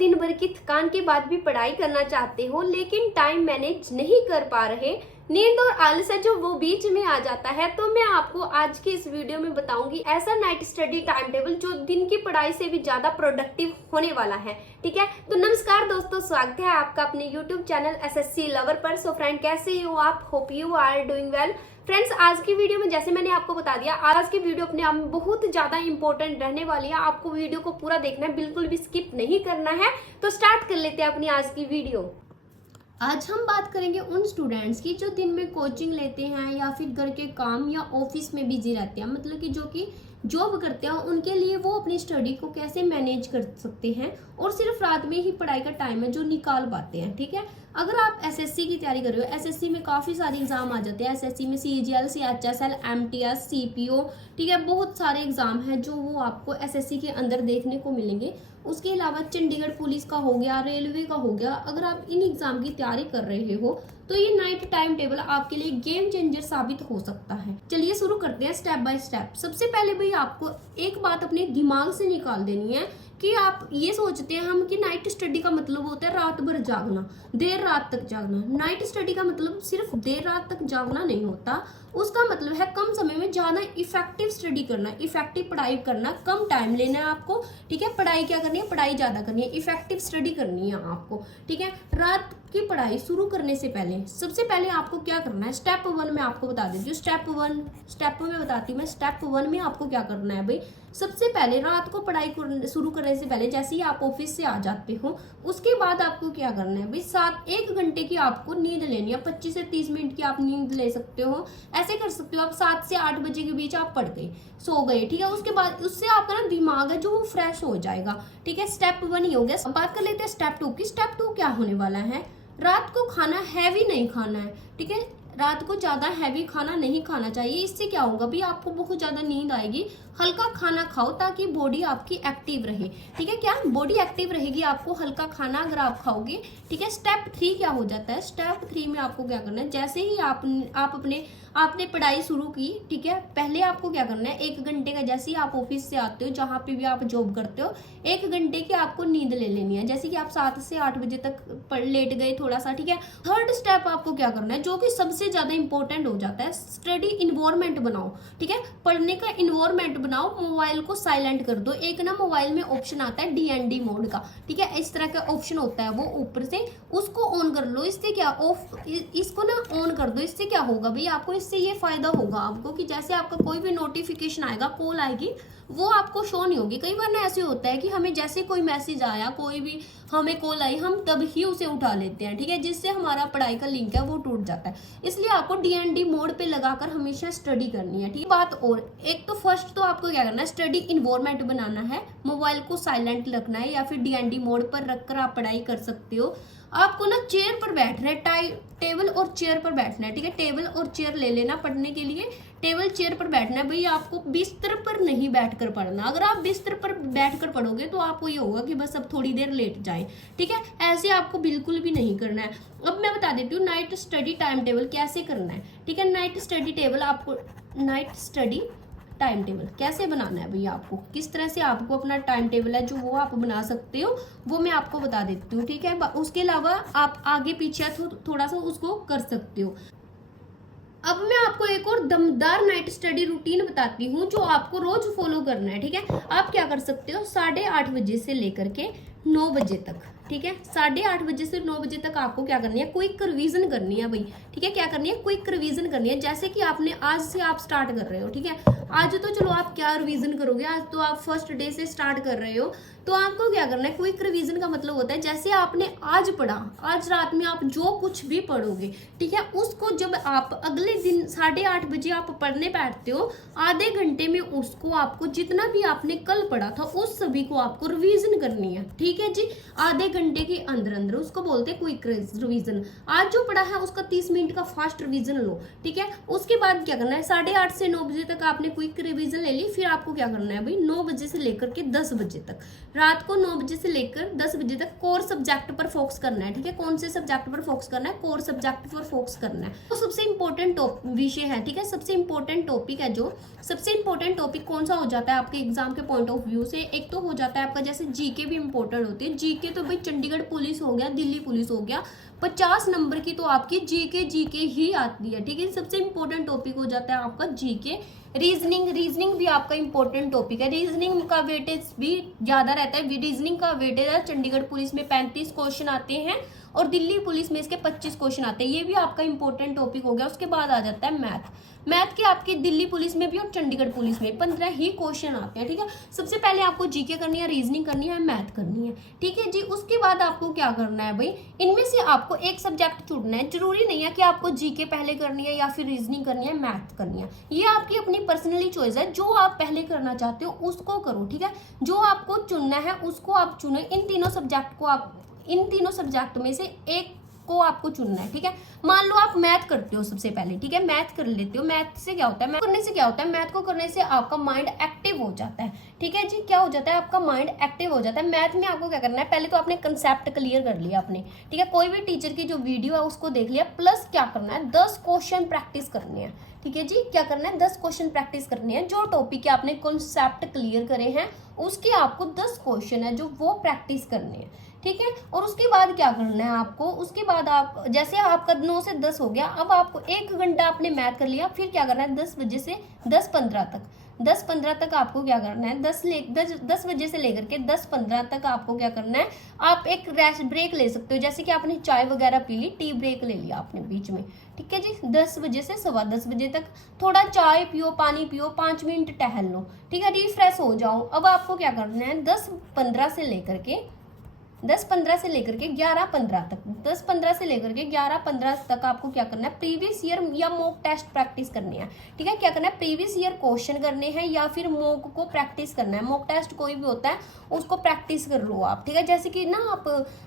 दिन भर की थकान के बाद भी पढ़ाई करना चाहते हो लेकिन टाइम मैनेज नहीं कर पा रहे, नींद और आलस है जो वो बीच में आ जाता है, तो मैं आपको आज की इस वीडियो में बताऊंगी ऐसा नाइट स्टडी टाइम टेबल जो दिन की पढ़ाई से भी ज्यादा प्रोडक्टिव होने वाला है। ठीक है, तो नमस्कार दोस्तों, स्वागत है आपका अपने YouTube चैनल एसएससी लवर पर। सो फ्रेंड, कैसे हो आप? Hope you are doing well. Friends, आज की वीडियो में जैसे मैंने आपको बता दिया, आज की वीडियो अपने आप में बहुत ज्यादा इंपॉर्टेंट रहने वाली है। आपको वीडियो को पूरा देखना है, बिल्कुल भी स्किप नहीं करना है। तो स्टार्ट कर लेते हैं अपनी आज की वीडियो। आज हम बात करेंगे उन स्टूडेंट्स की जो दिन में कोचिंग लेते हैं या फिर घर के काम या ऑफिस में बिजी रहते हैं, मतलब कि जो कि जॉब करते हैं, उनके लिए वो अपनी स्टडी को कैसे मैनेज कर सकते हैं और सिर्फ रात में ही पढ़ाई का टाइम है जो निकाल पाते हैं। ठीक है, अगर आप एसएससी की तैयारी कर रहे हो, एसएससी में काफ़ी सारे एग्जाम आ जाते हैं। एसएससी में सीजीएल, सीएचएसएल, एमटीएस, सीपीओ, ठीक है, बहुत सारे एग्जाम हैं जो वो आपको एसएससी के अंदर देखने को मिलेंगे। उसके अलावा चंडीगढ़ पुलिस का हो गया, रेलवे का हो गया। अगर आप इन एग्जाम की तैयारी कर रहे हो तो ये नाइट टाइम टेबल आपके लिए गेम चेंजर साबित हो सकता है। चलिए शुरू करते हैं स्टेप बाय स्टेप। सबसे पहले भाई आपको एक बात अपने दिमाग से निकाल देनी है कि आप ये सोचते हैं हम कि नाइट स्टडी का मतलब होता है रात भर जागना, देर रात तक जागना। नाइट स्टडी का मतलब सिर्फ देर रात तक जागना नहीं होता, उसका मतलब है कम समय में ज्यादा इफेक्टिव स्टडी करना, इफेक्टिव पढ़ाई करना, कम टाइम लेना है आपको। ठीक है, पढ़ाई क्या करनी है? पढ़ाई ज्यादा करनी है, इफेक्टिव स्टडी करनी है आपको। ठीक है, रात की पढ़ाई शुरू करने से पहले सबसे पहले आपको क्या करना है, स्टेप 1 में आपको बता देती हूँ। स्टेप में बताती हूँ मैं। स्टेप 1 में आपको क्या करना है भाई, सबसे पहले रात को पढ़ाई शुरू करने से पहले जैसे ही आप ऑफिस से आ जाते हो, उसके बाद आपको क्या करना है भाई, 1 घंटे की आपको नींद लेनी है। 25 से 30 मिनट की आप नींद ले सकते हो। ऐसे कर सकते हो आप 7 से 8 बजे के बीच आप पढ़ गए, सो गए। ठीक है, उसके बाद उससे आपका ना दिमाग है जो वो फ्रेश हो जाएगा। ठीक है, स्टेप 1 ही हो गया। अब बात कर लेते हैं स्टेप 2 की। स्टेप 2 क्या होने वाला है, रात को खाना हैवी नहीं खाना है। ठीक है, रात को ज्यादा हैवी खाना नहीं खाना चाहिए। इससे क्या होगा भी, आपको बहुत ज्यादा नींद आएगी। हल्का खाना खाओ ताकि बॉडी आपकी एक्टिव रहे। ठीक है, क्या बॉडी एक्टिव रहेगी आपको हल्का खाना अगर आप खाओगे। ठीक है, स्टेप 3 क्या हो जाता है, स्टेप 3 में आपको क्या करना है, जैसे ही आपने पढ़ाई शुरू की, ठीक है, पहले आपको क्या करना है, 1 घंटे का, जैसे ही आप ऑफिस से आते हो, जहां पे भी आप जॉब करते हो, 1 घंटे की आपको नींद ले लेनी है। जैसे कि आप 7 से 8 बजे तक लेट गए थोड़ा सा। ठीक है, थर्ड स्टेप आपको क्या करना है, जो कि सबसे ज्यादा इंपॉर्टेंट हो जाता है, स्टडी इन्वायरमेंट बनाओ। ठीक है, पढ़ने का इन्वायरमेंट बनाओ, मोबाइल को साइलेंट कर दो। एक ना मोबाइल में ऑप्शन आता है डीएनडी मोड का। ठीक है, इस तरह का ऑप्शन होता है, वो ऊपर से उसको ऑन कर लो। इससे क्या इसको ना ऑन कर दो। इससे क्या होगा भाई, आपको इससे ये फायदा होगा आपको कि जैसे आपका कोई भी नोटिफिकेशन आएगा, कॉल आएगी, वो आपको शो नहीं होगी। कई बार ना ऐसे होता है कि हमें जैसे कोई मैसेज आया, कोई भी हमें कॉल आई, हम तब ही उसे उठा लेते हैं। ठीक है, जिससे हमारा पढ़ाई का लिंक है वो टूट जाता है। इसलिए आपको डीएनडी मोड पे लगाकर हमेशा स्टडी करनी है। ठीक है, बात और एक तो फर्स्ट तो आपको क्या करना है, स्टडी इन्वायरमेंट बनाना है, मोबाइल को साइलेंट रखना है या फिर डीएनडी मोड पर रखकर आप पढ़ाई कर सकते हो। आपको ना चेयर पर बैठना है, टेबल और चेयर पर बैठना है। ठीक है, टेबल और चेयर ले लेना पढ़ने के लिए, टेबल चेयर पर बैठना है भाई। आपको बिस्तर पर नहीं बैठकर पढ़ना। अगर आप बिस्तर पर बैठकर पढ़ोगे तो आपको ये होगा कि बस अब थोड़ी देर लेट जाए। ठीक है, ऐसे आपको बिल्कुल भी नहीं करना है। अब मैं बता देती हूँ नाइट स्टडी टाइम टेबल कैसे करना है। ठीक है, नाइट स्टडी टाइम टेबल कैसे बनाना है भैया, आपको किस तरह से आपको अपना टाइम टेबल है जो वो आप बना सकते हो, वो मैं आपको बता देती हूँ। ठीक है, उसके अलावा आप आगे पीछे थोड़ा सा उसको कर सकते हो। अब मैं आपको एक और दमदार नाइट स्टडी रूटीन बताती हूँ जो आपको रोज फॉलो करना है। ठीक है, आप क्या कर सकते हो, 8:30 बजे से लेकर के 9 बजे तक। ठीक है, 8:30 बजे से 9 बजे तक आपको क्या करनी है, क्विक रिवीजन करनी है भाई। ठीक है, क्या करनी है, क्विक रिवीजन करनी है। जैसे कि आपने आज से आप स्टार्ट कर रहे हो। ठीक है, आज तो चलो आप क्या रिवीजन करोगे, आज तो आप फर्स्ट डे से स्टार्ट कर रहे हो, तो आपको क्या करना है, क्विक रिवीजन का मतलब होता है जैसे आपने आज पढ़ा, आज रात में आप जो कुछ भी पढ़ोगे, ठीक है, उसको जब आप अगले दिन 8:30 बजे आप पढ़ने बैठते हो, आधे घंटे में उसको आपको जितना भी आपने कल पढ़ा था उस सभी को आपको रिवीजन करनी है। ठीक है जी, आधे घंटे के अंदर अंदर, उसको बोलते हैं क्विक रिवीजन। आज जो पढ़ा है उसका 30 मिनट का फास्ट रिवीजन लो। ठीक है, उसके बाद क्या करना है, 8:30 से 9 बजे तक आपने क्विक रिवीजन ले ली। फिर आपको क्या करना है भाई, 9 बजे से लेकर के 10 बजे तक, रात को 9 बजे से लेकर 10 बजे तक कोर सब्जेक्ट पर फोकस करना है। ठीक है, कौन से सब्जेक्ट पर फोकस करना है, कोर सब्जेक्ट पर फोकस करना है। तो सबसे इंपॉर्टेंट विषय है। ठीक है, सबसे इंपॉर्टेंट टॉपिक है, जो सबसे इंपॉर्टेंट टॉपिक कौन सा हो जाता है आपके एग्जाम के पॉइंट ऑफ व्यू से, एक तो हो जाता है आपका जैसे जीके भी इंपॉर्टेंट चंडीगढ़ होती है। जीके तो भाई चंडीगढ़ पुलिस हो गया, दिल्ली पुलिस हो गया, 50 नंबर की तो आपकी जीके ही आती है। ठीक है, सबसे इंपॉर्टेंट टॉपिक हो जाता है आपका जीके। रीजनिंग भी आपका इंपॉर्टेंट टॉपिक है। रीजनिंग का वेटेज भी ज्यादा रहता है। रीजनिंग का वेटेज है, चंडीगढ़ पुलिस में 35 क्वेश्चन आते हैं और दिल्ली पुलिस में इसके 25 क्वेश्चन आते हैं। ये भी आपका इंपॉर्टेंट टॉपिक हो गया। उसके बाद आ जाता है मैथ के आपकी दिल्ली पुलिस में भी और चंडीगढ़ पुलिस में 15 ही क्वेश्चन आते हैं। ठीक है, सबसे पहले आपको जीके करनी है, रीजनिंग करनी है, मैथ करनी है। ठीक है जी, उसके बाद आपको क्या करना है भाई, इनमें से आपको एक सब्जेक्ट चुनना है। जरूरी नहीं है कि आपको जीके पहले करनी है या फिर रीजनिंग करनी है, मैथ करनी है। ये आपकी अपनी पर्सनली चॉइस है। जो आप पहले करना चाहते हो उसको करो। ठीक है, जो आपको चुनना है उसको आप चुनो। इन तीनों सब्जेक्ट में से एक को आपको चुनना है। ठीक है, मान लो आप मैथ करते हो सबसे पहले। ठीक है, मैथ कर लेते हो। मैथ से क्या होता है, मैथ को करने से आपका माइंड एक्टिव हो जाता है। ठीक है जी, क्या हो जाता है, आपका माइंड एक्टिव हो जाता है। मैथ में आपको क्या करना है, पहले तो आपने कंसेप्ट क्लियर कर लिया अपने। ठीक है, कोई भी टीचर की जो वीडियो है उसको देख लिया, प्लस क्या करना है, 10 क्वेश्चन प्रैक्टिस करनी है। ठीक है जी, क्या करना है, 10 क्वेश्चन प्रैक्टिस करनी है। जो टॉपिक के आपने कॉन्सेप्ट क्लियर करे हैं उसके आपको 10 क्वेश्चन है जो वो प्रैक्टिस करने हैं। ठीक है, और उसके बाद क्या करना है आपको, उसके बाद आप जैसे आपका 9 से 10 हो गया, अब आपको 1 घंटा आपने मैथ कर लिया। फिर क्या करना है, 10 बजे से 10:15 तक आपको क्या करना है, 10 बजे से लेकर के 10:15 तक आपको क्या करना है, आप एक रेस्ट ब्रेक ले सकते हो। जैसे कि आपने चाय वगैरह पी ली, टी ब्रेक ले लिया आपने बीच में। ठीक है जी, 10 बजे से 10:15 बजे तक थोड़ा चाय पियो, पानी पियो, 5 मिनट टहल लो। ठीक है, रिफ्रेश हो जाओ। अब आपको क्या करना है, 10:15 से लेकर के 11:15 तक, 10:15 से लेकर के 11:15 तक आपको क्या करना है, प्रीवियस ईयर या मॉक टेस्ट प्रैक्टिस करनी है। ठीक है, क्या करना है, प्रीवियस ईयर क्वेश्चन करने हैं या फिर मॉक को प्रैक्टिस करना है। मॉक टेस्ट कोई भी होता है उसको प्रैक्टिस कर लो आप। ठीक है, जैसे कि ना आप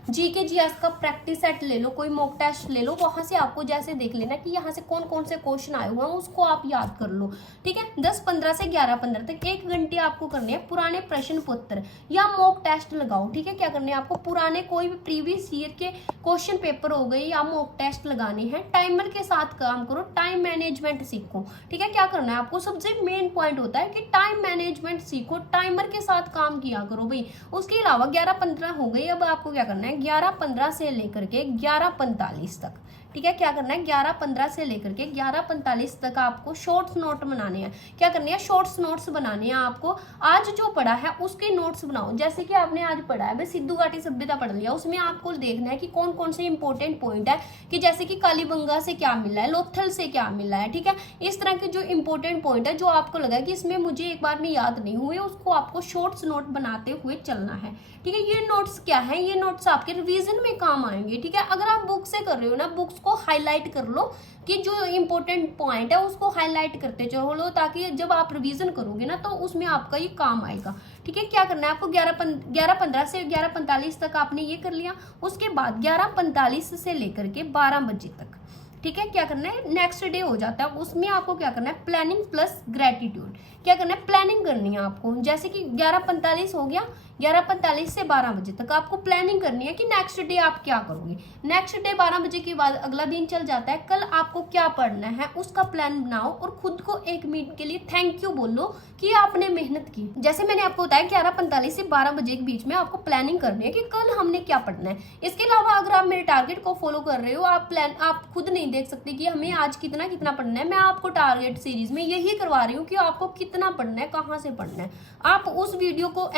जीके जीएस का प्रैक्टिस सेट ले लो, कोई मॉक टेस्ट ले लो, वहां से आपको जैसे देख लेना कि यहाँ से कौन कौन से क्वेश्चन आए हुए हैं उसको आप याद कर लो। ठीक है, 10:15 से 11:15 तक 1 घंटे आपको करने हैं पुराने प्रश्न पत्र या मॉक टेस्ट लगाओ। ठीक है, क्या करने हैं आपको, पुराने कोई भी प्रीवियस ईयर के क्वेश्चन पेपर हो गए या मॉक टेस्ट लगाने हैं। टाइमर के साथ काम करो, टाइम मैनेजमेंट सीखो। ठीक है, क्या करना है आपको, सबसे मेन पॉइंट होता है कि टाइम मैनेजमेंट सीखो, टाइमर के साथ काम किया करो भाई। उसके अलावा 11:15 हो गई, अब आपको क्या करना है, 11:15 से लेकर के 11:45 तक। ठीक है, क्या करना है, 11:15 से लेकर के 11:45 तक आपको शॉर्ट्स नोट बनाने हैं। क्या करने हैं, शॉर्ट्स नोट्स बनाने हैं आपको। आज जो पढ़ा है उसके नोट्स बनाओ। जैसे कि आपने आज पढ़ा है, सिद्धू घाटी सभ्यता पढ़ लिया, उसमें आपको देखना है कि कौन कौन से इंपॉर्टेंट पॉइंट है, कि जैसे कि कालीबंगा से क्या मिला है, लोथल से क्या मिला है। ठीक है, इस तरह के जो इंपॉर्टेंट पॉइंट है जो आपको लगा कि इसमें मुझे एक बार में याद नहीं हुए, उसको आपको शॉर्ट्स नोट बनाते हुए चलना है। ठीक है, ये नोट्स क्या है, ये नोट्स आपके रिवीजन में काम आएंगे। ठीक है, अगर आप बुक से कर रहे हो ना, बुक्स को हाईलाइट कर लो, कि जो इंपॉर्टेंट पॉइंट है उसको हाईलाइट करते चलो, ताकि जब आप रिवीजन करोगे ना तो उसमें आपका ये काम आएगा। ठीक है, क्या करना है आपको, 11:15 से 11:45 तक आपने ये कर लिया। उसके बाद 11:45 से लेकर के 12 बजे तक, ठीक है, क्या करना है, नेक्स्ट डे हो जाता है, उसमें आपको क्या करना है, प्लानिंग प्लस ग्रेटिट्यूड। क्या करना है, प्लानिंग करनी है आपको। जैसे कि 11:45 हो गया, 11:45 से 12 बजे तक आपको प्लानिंग करनी है कि नेक्स्ट डे आप क्या करोगे। नेक्स्ट डे 12 बजे के बाद अगला दिन चल जाता है, कल आपको क्या पढ़ना है उसका प्लान बनाओ और खुद को 1 मिनट के लिए थैंक यू बोलो कि आपने मेहनत की। जैसे मैंने आपको बताया 11:45 से 12 बजे के बीच में आपको प्लानिंग करनी है कि कल हमने क्या पढ़ना है। इसके अलावा अगर आप मेरे टारगेट को फॉलो कर रहे हो, आप खुद नहीं देख सकते कि हमें आज कितना कितना पढ़ना है। मैं आपको टारगेट सीरीज में यही करवा रही हूँ कि आपको कितना पढ़ना है, कहाँ से पढ़ना है। आप उस वीडियो को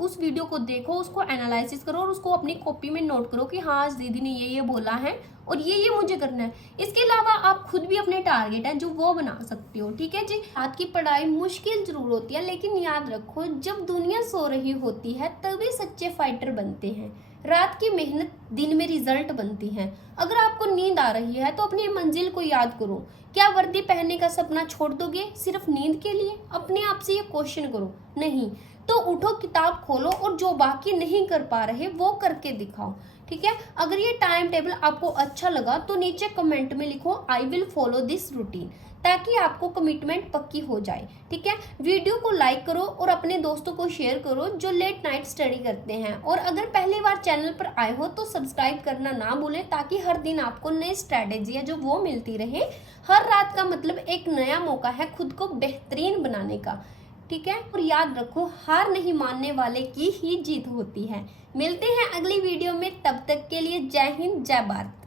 उस वीडियो को देखो, उसको एनालिसिस करो और उसको अपनी कॉपी में नोट करो कि हाँ आज दीदी ने ये बोला है और ये मुझे करना है। इसके अलावा आप खुद भी अपने टारगेट है जो वो बना सकते हो। ठीक है जी, रात की पढ़ाई मुश्किल जरूर होती है, लेकिन याद रखो जब दुनिया सो रही होती है तभी सच्चे फाइटर बनते हैं। रात की मेहनत दिन में रिजल्ट बनती है। अगर आपको नींद आ रही है तो अपनी मंजिल को याद करो। क्या वर्दी पहनने का सपना छोड़ दोगे सिर्फ नींद के लिए? अपने आप से ये क्वेश्चन करो। नहीं तो उठो, किताब खोलो और जो बाकी नहीं कर पा रहे वो करके दिखाओ। ठीक है, अगर ये टाइम टेबल आपको अच्छा लगा तो नीचे कमेंट में लिखो I will follow this routine, ताकि आपको कमिटमेंट पक्की हो जाए। ठीक है, वीडियो को लाइक करो और अपने दोस्तों को शेयर करो जो लेट नाइट स्टडी करते हैं। और अगर पहली बार चैनल पर आए हो तो सब्सक्राइब करना ना भूलें, ताकि हर दिन आपको नई स्ट्रैटेजी है जो वो मिलती रहे। हर रात का मतलब एक नया मौका है खुद को बेहतरीन बनाने का। ठीक है। और याद रखो, हार नहीं मानने वाले की ही जीत होती है। मिलते हैं अगली वीडियो में, तब तक के लिए जय हिंद जय भारत।